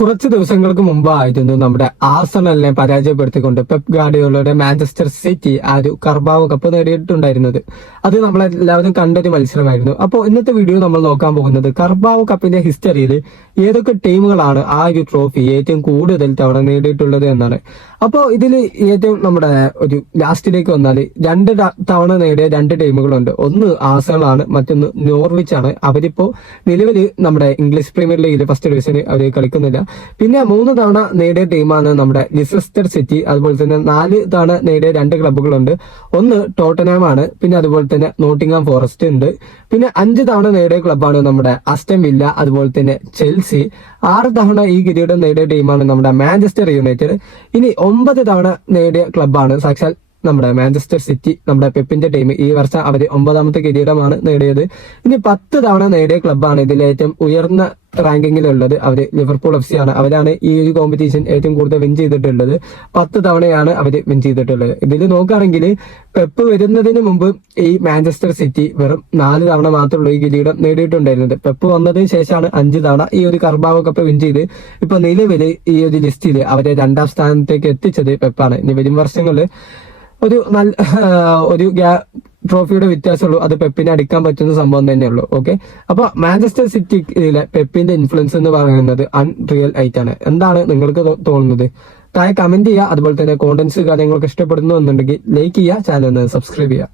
കുറച്ച് ദിവസങ്ങൾക്ക് മുമ്പായിരുന്നു നമ്മുടെ ആർസണലിനെ പരാജയപ്പെടുത്തിക്കൊണ്ട് പെപ് ഗാർഡിയോളയുടെ മാഞ്ചസ്റ്റർ സിറ്റി ആ ഒരു കർബാവോ കപ്പ് നേടിയിട്ടുണ്ടായിരുന്നത്. അത് നമ്മളെല്ലാവരും കണ്ടൊരു മത്സരമായിരുന്നു. അപ്പോൾ ഇന്നത്തെ വീഡിയോ നമ്മൾ നോക്കാൻ പോകുന്നത് കർബാവോ കപ്പിന്റെ ഹിസ്റ്ററിയിൽ ഏതൊക്കെ ടീമുകളാണ് ആ ഒരു ട്രോഫി ഏറ്റവും കൂടുതൽ തവണ നേടിയിട്ടുള്ളത് എന്നാണ്. അപ്പോൾ ഇതിൽ ഏറ്റവും നമ്മുടെ ഒരു ലാസ്റ്റിലേക്ക് വന്നാൽ രണ്ട് തവണ നേടിയ രണ്ട് ടീമുകളുണ്ട്. ഒന്ന് ആർസണലാണ്, മറ്റൊന്ന് നോർവിച്ച് ആണ്. അവരിപ്പോ നിലവിൽ നമ്മുടെ ഇംഗ്ലീഷ് പ്രീമിയർ ലീഗിൽ ഫസ്റ്റ് ഡിവിഷന് അവർ കളിക്കുന്നില്ല. പിന്നെ 3 തവണ നേടിയ ടീമാണ് നമ്മുടെ ലിസസ്റ്റർ സിറ്റി. അതുപോലെ തന്നെ 4 തവണ നേടിയ രണ്ട് ക്ലബ്ബുകളുണ്ട്. ഒന്ന് ടോട്ടനാം ആണ്, പിന്നെ അതുപോലെ തന്നെ നോട്ടിംഗ്ഹാം ഫോറസ്റ്റ് ഉണ്ട്. പിന്നെ 5 തവണ നേടിയ ക്ലബ്ബാണ് നമ്മുടെ അസ്റ്റൺ വില്ല, അതുപോലെ തന്നെ ചെൽസി. 6 തവണ ഈ കിരീടം നേടിയ ടീമാണ് നമ്മുടെ മാഞ്ചസ്റ്റർ യുണൈറ്റഡ്. ഇനി 9 തവണ നേടിയ ക്ലബ്ബാണ് സാക്ഷാൽ നമ്മുടെ മാഞ്ചസ്റ്റർ സിറ്റി, നമ്മുടെ പെപ്പിന്റെ ടീം. ഈ വർഷം അവർ 9ാമത്തെ കിരീടമാണ് നേടിയത്. ഇനി 10 തവണ നേടിയ ക്ലബ്ബാണ് ഇതിൽ ഏറ്റവും ഉയർന്ന റാങ്കിങ്ങിലുള്ളത്. അവര് ലിവർപൂൾ FC ആണ്. അവരാണ് ഈ ഒരു കോമ്പറ്റീഷൻ ഏറ്റവും കൂടുതൽ വിൻ ചെയ്തിട്ടുള്ളത്. 10 തവണയാണ് അവര് വിൻ ചെയ്തിട്ടുള്ളത്. ഇതിൽ നോക്കുകയാണെങ്കിൽ പെപ്പ് വരുന്നതിന് മുമ്പ് ഈ മാഞ്ചസ്റ്റർ സിറ്റി വെറും 4 തവണ മാത്രമുള്ള ഈ കിരീടം നേടിയിട്ടുണ്ടായിരുന്നത്. പെപ്പ് വന്നതിന് ശേഷമാണ് 5 തവണ ഈ ഒരു കർബാവോ കപ്പ് വിൻ ചെയ്ത് ഇപ്പൊ നിലവില് ഈ ഒരു ലിസ്റ്റില് അവരെ 2ാം സ്ഥാനത്തേക്ക് എത്തിച്ചത് പെപ്പാണ്. ഇനി വരും വർഷങ്ങളിൽ ഒരു ട്രോഫിയുടെ വ്യത്യാസമുള്ളൂ, അത് പെപ്പിനെ അടിക്കാൻ പറ്റുന്ന സംഭവം തന്നെയുള്ളൂ. ഓക്കെ, അപ്പൊ മാഞ്ചസ്റ്റർ സിറ്റിയിലെ പെപ്പിന്റെ ഇൻഫ്ലുവൻസ് എന്ന് പറയുന്നത് അൺറിയൽ ആയിട്ടാണ്. എന്താണ് നിങ്ങൾക്ക് തോന്നുന്നത്? താഴെ കമന്റ് ചെയ്യുക. അതുപോലെ തന്നെ കോണ്ടന്റ്സ് കാര്യങ്ങളൊക്കെ ഇഷ്ടപ്പെടുന്നു എന്നുണ്ടെങ്കിൽ ലൈക്ക് ചെയ്യുക, ചാനൽ ഒന്ന് സബ്സ്ക്രൈബ് ചെയ്യുക.